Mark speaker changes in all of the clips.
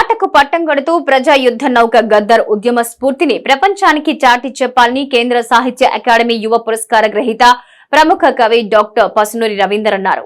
Speaker 1: పాటకు పట్టం కడుతూ ప్రజా యుద్ధ నౌక గద్దర్ ఉద్యమ స్ఫూర్తిని ప్రపంచానికి చాటి చెప్పాలని కేంద్ర సాహిత్య అకాడమీ యువ పురస్కార గ్రహీత ప్రముఖ కవి డాక్టర్ పసునూరి రవీందర్ అన్నారు.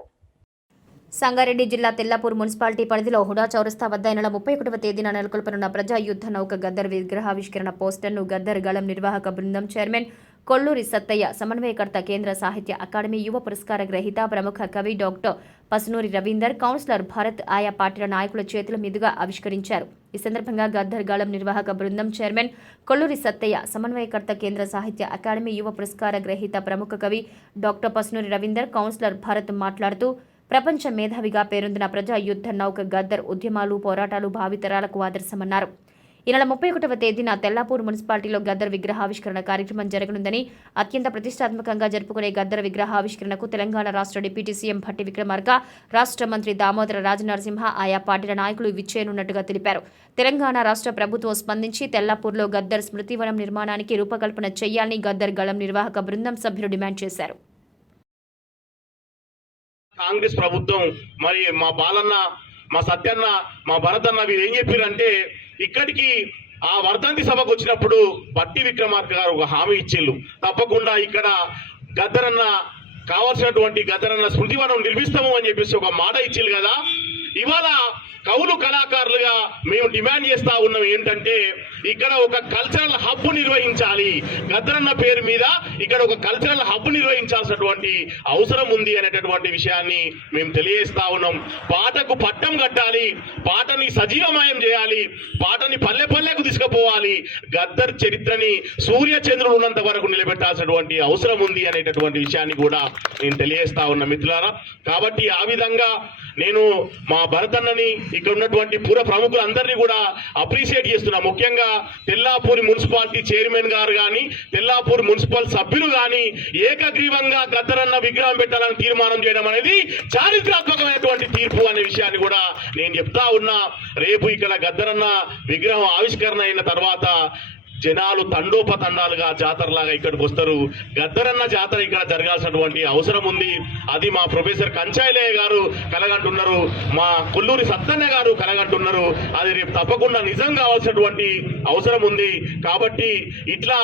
Speaker 1: సంగారెడ్డి జిల్లా తెల్లాపూర్ మున్సిపాలిటీ పరిధిలో హుడా చౌరస్తా వద్ద నెల ముప్పై ఒకటవ తేదీన నెలకొల్పనున్న ప్రజా యుద్ధ నౌక గద్దర్ విగ్రహావిష్కరణ పోస్టర్ను గద్దర్ గళం నిర్వాహక బృందం చైర్మన్ కొల్లూరి సత్తయ్య సమన్వయకర్త కేంద్ర సాహిత్య అకాడమీ యువ పురస్కార గ్రహీత ప్రముఖ కవి డాక్టర్ పసునూరి రవీందర్ కౌన్సిలర్ భరత్ ఆయా పార్టీల నాయకుల చేతుల మీదుగా ఆవిష్కరించారు. ఈ సందర్భంగా గద్దర్ గళం నిర్వాహక బృందం చైర్మన్ కొల్లూరి సత్తయ్య సమన్వయకర్త కేంద్ర సాహిత్య అకాడమీ యువ పురస్కార గ్రహీత ప్రముఖ కవి డాక్టర్ పసునూరి రవీందర్ కౌన్సిలర్ భరత్ మాట్లాడుతూ ప్రపంచ మేధావిగా పేరొందిన ప్రజా యుద్ధ నౌక గద్దర్ ఉద్యమాలు పోరాటాలు భావితరాలకు ఆదర్శమన్నారు. ఈ నెల ముప్పై ఒకటవ తేదీన తెల్లాపూర్ మున్సిపాలిటీలో గద్దర్ విగ్రహావిష్కరణ కార్యక్రమం జరగనుందని అత్యంత ప్రతిష్టాత్మకంగా జరుపుకునే గద్దర్ విగ్రహావిష్కరణకు తెలంగాణ రాష్ట్ర డిప్యూటీ సీఎం భట్టి విక్రమార్క రాష్ట్ర మంత్రి దామోదర రాజనరసింహ ఆయా పార్టీల నాయకులు విచ్చేయనున్నట్టుగా తెలిపారు. తెలంగాణ రాష్ట్ర ప్రభుత్వం స్పందించి తెల్లాపూర్లో గద్దర్ స్మృతివనం నిర్మాణానికి రూపకల్పన చేయాలని గద్దర్ గళం నిర్వాహక బృందం సభ్యులు డిమాండ్ చేశారు.
Speaker 2: కాంగ్రెస్ ప్రభుత్వం మరి మా బాలన్న మా సత్యన్న మా భరతన్న వీరు ఏం చెప్పారంటే ఇక్కడికి ఆ వర్ధంతి సభకు వచ్చినప్పుడు బట్టి విక్రమార్క గారు ఒక హామీ ఇచ్చిళ్ళు తప్పకుండా ఇక్కడ గద్దరన్న కావాల్సినటువంటి గద్దరన్న స్మృతివనం నిర్మిస్తాము అని చెప్పేసి ఒక మాట ఇచ్చిళ్ళు కదా. ఇవాళ కవులు కళాకారులుగా మేము డిమాండ్ చేస్తా ఉన్నాం ఏంటంటే ఇక్కడ ఒక కల్చరల్ హబ్ నిర్వహించాలి. గద్దరన్న పేరు మీద ఇక్కడ ఒక కల్చరల్ హబ్ నిర్వహించాల్సినటువంటి అవసరం ఉంది అనేటటువంటి విషయాన్ని మేము తెలియజేస్తా ఉన్నాం. పాటకు పట్టం కట్టాలి. పాటని సజీవమయం చేయాలి. పాటని పల్లె పల్లెకు తీసుకుపోవాలి. గద్దర్ చరిత్రని సూర్య చంద్రుడు ఉన్నంత వరకు నిలబెట్టాల్సినటువంటి అవసరం ఉంది అనేటటువంటి విషయాన్ని కూడా నేను తెలియజేస్తా ఉన్నా మిత్రులారా. కాబట్టి ఆ విధంగా నేను మా భరతన్నని ఇక్కడ ఉన్నటువంటి పూర ప్రముఖులందరినీ కూడా అప్రిషియేట్ చేస్తున్నా. ముఖ్యంగా తెల్లాపూరి మున్సిపాలిటీ చైర్మన్ గారు కానీ తెల్లాపూర్ మున్సిపల్ సభ్యులు కానీ ఏకగ్రీవంగా గద్దరన్న విగ్రహం పెట్టాలని తీర్మానం చేయడం అనేది చారిత్రాత్మకమైనటువంటి తీర్పు అనే విషయాన్ని కూడా నేను చెప్తా ఉన్నా. రేపు ఇక్కడ గద్దరన్న విగ్రహం ఆవిష్కరణ అయిన తర్వాత జనాలు తండోపతండాలుగా జాతరలాగా ఇక్కడికి వస్తారు. గద్దరన్న జాతర ఇక్కడ జరగాల్సినటువంటి అవసరం ఉంది. అది మా ప్రొఫెసర్ కంచాయిలయ్య గారు కలగంటున్నారు. మా కొల్లూరి సత్తన్న గారు కలగంటున్నారు. అది రేపు తప్పకుండా నిజం కావాల్సినటువంటి అవసరం ఉంది. కాబట్టి ఇట్లా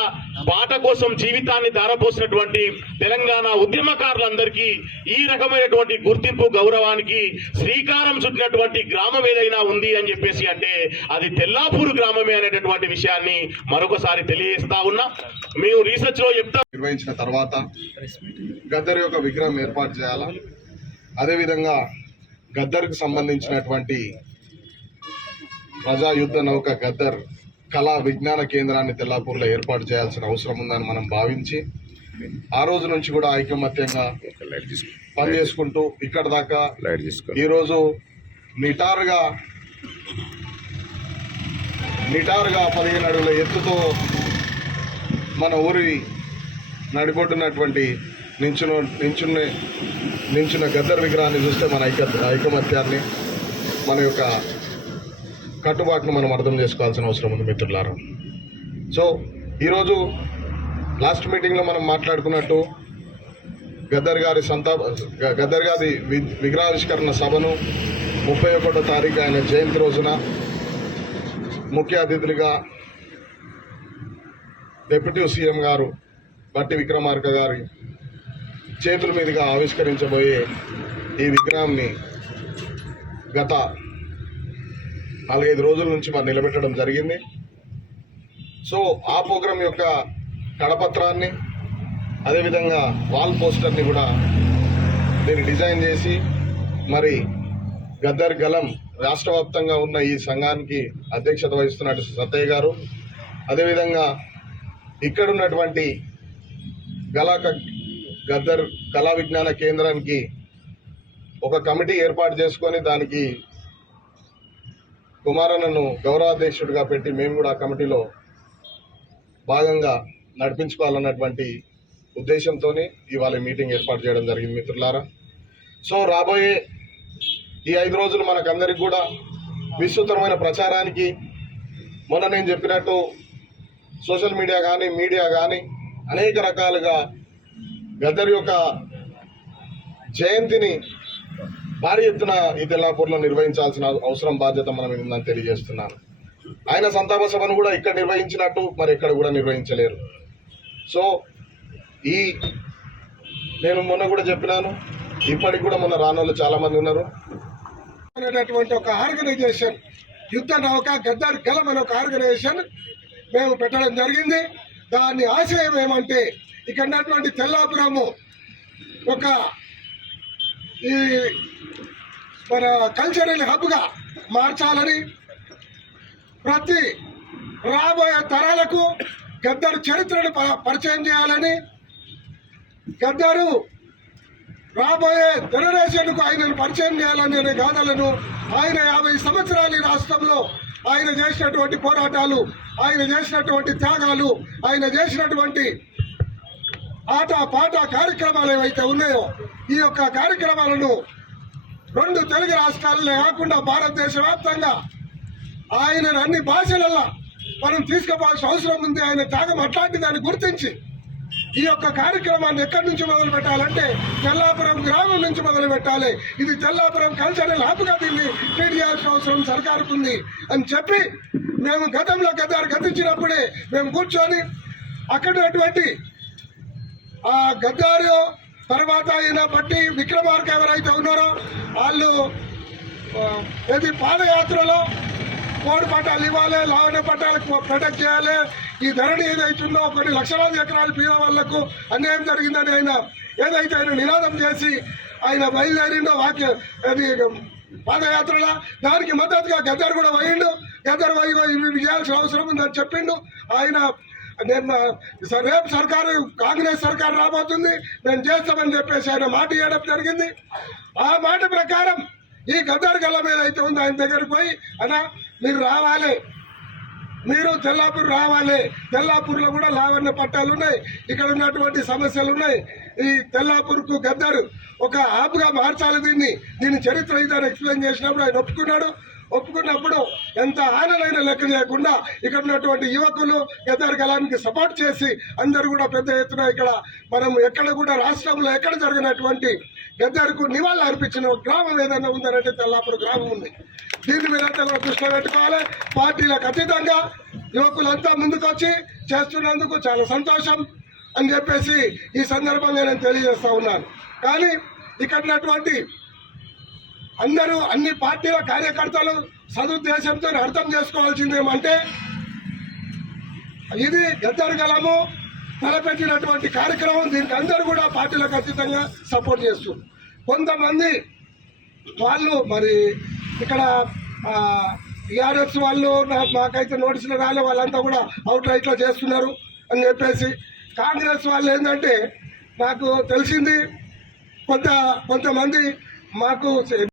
Speaker 2: పాట కోసం జీవితాన్ని ధారపోసినటువంటి తెలంగాణ ఉద్యమకారులందరికీ ఈ రకమైనటువంటి గుర్తింపు గౌరవానికి శ్రీకారం చుట్టినటువంటి గ్రామం ఏదైనా ఉంది అని చెప్పేసి అంటే అది తెల్లాపూరు గ్రామమే అనేటటువంటి విషయాన్ని మరొక మరొకసారి తెలియజేస్తా ఉన్నా మేము రీసెర్చ్లో చెప్తా
Speaker 3: నిర్వహించిన తర్వాత గద్దర్ యొక్క విగ్రహం ఏర్పాటు చేయాలా? అదేవిధంగా గద్దర్కు సంబంధించినటువంటి ప్రజా యుద్ధ నౌక గద్దర్ కళా విజ్ఞాన కేంద్రాన్ని తెల్లాపూర్లో ఏర్పాటు చేయాల్సిన అవసరం ఉందని మనం భావించి ఆ రోజు నుంచి కూడా ఐకమత్యంగా పనిచేసుకుంటూ ఇక్కడ దాకా ఈరోజు నిటారుగా నిటారుగా పదిహేను అడుగుల ఎత్తుతో మన ఊరి నడిబొడ్డున్నటువంటి నించును నించున్న నించున్న గద్దర్ విగ్రహాన్ని చూస్తే మన ఐక ఐకమత్యాన్ని మన యొక్క కట్టుబాటును మనం అర్థం చేసుకోవాల్సిన అవసరం ఉంది మిత్రులారా. సో ఈరోజు లాస్ట్ మీటింగ్లో మనం మాట్లాడుకున్నట్టు గద్దర్ గారి సంతాప గద్దర్ గారి వి- విగ్రహావిష్కరణ సభను ముప్పై ఒకటో తారీఖు ఆయన జయంతి రోజున ముఖ్య అతిథులుగా డిప్యూటీ సీఎం గారు బట్టి విక్రమార్క గారి చేతుల మీదుగా ఆవిష్కరించబోయే ఈ విగ్రహాన్ని గత నాలుగైదు రోజుల నుంచి మరి నిలబెట్టడం జరిగింది. సో ఆ ప్రోగ్రాం యొక్క కడపత్రాన్ని అదేవిధంగా వాల్ పోస్టర్ని కూడా దీన్ని డిజైన్ చేసి మరి గద్దర్ గలం రాష్ట్ర వ్యాప్తంగా ఉన్న ఈ సంఘానికి అధ్యక్షత వహిస్తున్నట్టు సత్తయ్య గారు. అదేవిధంగా ఇక్కడ ఉన్నటువంటి గలా గద్దర్ కళా విజ్ఞాన కేంద్రానికి ఒక కమిటీ ఏర్పాటు చేసుకొని దానికి కుమారన్నను గౌరవాధ్యక్షుడిగా పెట్టి మేము కూడా ఆ కమిటీలో భాగంగా నడిపించుకోవాలన్నటువంటి ఉద్దేశంతోనే ఇవాళ మీటింగ్ ఏర్పాటు చేయడం జరిగింది మిత్రులారా. సో రాబోయే ఈ ఐదు రోజులు మనకందరికి కూడా విస్తృతమైన ప్రచారానికి మొన్న నేను చెప్పినట్టు సోషల్ మీడియా కానీ మీడియా కానీ అనేక రకాలుగా గద్దర్ యొక్క జయంతిని భారీ ఎత్తున ఈ తెల్లాపూర్లో నిర్వహించాల్సిన అవసరం బాధ్యత మనం ఉందని తెలియజేస్తున్నాను. ఆయన సంతాప సభను కూడా ఇక్కడ నిర్వహించినట్టు మరి ఎక్కడ కూడా నిర్వహించలేరు. సో ఈ నేను మొన్న కూడా చెప్పినాను ఇప్పటికి కూడా మొన్న రానోళ్ళు చాలామంది ఉన్నారు.
Speaker 4: అనేటటువంటి ఒక ఆర్గనైజేషన్. యుద్ధ నౌక గద్దర్ గలం అనే ఒక ఆర్గనైజేషన్ మేము పెట్టడం జరిగింది. దాని ఆశయం ఏమంటే ఇక్కడ ఉన్నటువంటి తెల్లాపురము ఒక ఈ మన కల్చరల్ హబ్గా మార్చాలని ప్రతి రాబోయే తరాలకు గద్దరు చరిత్రను ప- పరిచయం చేయాలని గద్దరు రాబోయే జనరేషన్కు ఆయనను పరిచయం చేయాలనే గాథలను ఆయన యాభై సంవత్సరాలు ఈ రాష్ట్రంలో ఆయన చేసినటువంటి పోరాటాలు ఆయన చేసినటువంటి త్యాగాలు ఆయన చేసినటువంటి ఆట పాట కార్యక్రమాలు ఏవైతే ఉన్నాయో ఈ యొక్క కార్యక్రమాలను రెండు తెలుగు రాష్ట్రాలనే కాకుండా భారతదేశ వ్యాప్తంగా ఆయన అన్ని భాషలలో మనం తీసుకోవాల్సిన అవసరం ఉంది. ఆయన త్యాగం అట్లాంటి దాన్ని గుర్తించి ఈ యొక్క కార్యక్రమాన్ని ఎక్కడి నుంచి మొదలు పెట్టాలంటే తెల్లాపురం గ్రామం నుంచి మొదలు పెట్టాలి. ఇది తెల్లాపురం కల్చరల్ హబ్గా దీన్ని ట్రీట్ చేయాల్సిన అవసరం సర్కారుకు ఉంది అని చెప్పి మేము గతంలో గతారు గతించినప్పుడే మేము కూర్చొని అక్కడ ఉన్నటువంటి ఆ గద్దారు తర్వాత ఈయన బట్టి విక్రమార్క ఎవరైతే ఉన్నారో వాళ్ళు ఏది పాదయాత్రలో కోడి పట్టాలు ఇవ్వాలి లావణ పట్టాలు ప్రొటెక్ట్ చేయాలి ఈ ధరణి ఏదైతుందో కొన్ని లక్షలాది ఎకరాల పీల వాళ్ళకు అన్యాయం జరిగిందని ఆయన ఏదైతే ఆయన నినాదం చేసి ఆయన బయలుదేరిండో వాక్య అది పాదయాత్రలో దానికి మద్దతుగా గద్దరు కూడా పోయిండు. గద్దరు పోయి ఇవి చేయాల్సిన అవసరం ఉందని చెప్పిండు. ఆయన నేను రేపు సర్కారు కాంగ్రెస్ సర్కారు రాబోతుంది. నేను చేస్తామని చెప్పేసి ఆయన మాట ఇవ్వడం జరిగింది. ఆ మాట ప్రకారం ఈ గద్దరు గల్ల మీద అయితే ఉంది ఆయన దగ్గరికి పోయి అన్నా మీరు రావాలి. మీరు తెల్లాపూర్ రావాలి. తెల్లాపూర్లో కూడా లావణ్య పట్టాలు ఉన్నాయి. ఇక్కడ ఉన్నటువంటి సమస్యలు ఉన్నాయి. ఈ తెల్లాపూర్కు గద్దరు ఒక ఆపుగా మార్చాలి దీన్ని. దీని చరిత్ర ఇదని ఎక్స్ప్లెయిన్ చేసినప్పుడు ఆయన ఒప్పుకున్నాడు. ఒప్పుకున్నప్పుడు ఎంత ఆనలైన లెక్క చేయకుండా ఇక్కడ ఉన్నటువంటి యువకులు గద్దర్ కలానికి సపోర్ట్ చేసి అందరూ కూడా పెద్ద ఎత్తున ఇక్కడ మనం ఎక్కడ కూడా రాష్ట్రంలో ఎక్కడ జరిగినటువంటి గద్దరుకు నివాళులు అర్పించిన ఒక గ్రామం ఏదైనా ఉందనంటే తెల్లాపూర్ గ్రామం ఉంది. దీని మీద అంతా దృష్టిలో పెట్టుకోవాలి. పార్టీలకు అతీతంగా యువకులంతా ముందుకొచ్చి చేస్తున్నందుకు చాలా సంతోషం అని చెప్పేసి ఈ సందర్భంగా నేను తెలియజేస్తా ఉన్నాను. కానీ ఇక్కడున్నటువంటి అందరూ అన్ని పార్టీల కార్యకర్తలు సదుద్దేశంతో అర్థం చేసుకోవాల్సింది ఏమంటే ఇది గద్దరు గలము తలపెట్టినటువంటి కార్యక్రమం దీనికి అందరూ కూడా పార్టీలకు అతీతంగా సపోర్ట్ చేస్తున్నారు. కొంతమంది వాళ్ళు మరి ఇక్కడ టీఆర్ఎస్ వాళ్ళు మాకైతే నోటీసులు రాలే వాళ్ళంతా కూడా అవుట్ రైట్లో చేస్తున్నారు అని చెప్పేసి. కాంగ్రెస్ వాళ్ళు ఏంటంటే నాకు తెలిసింది కొంత కొంతమంది మాకు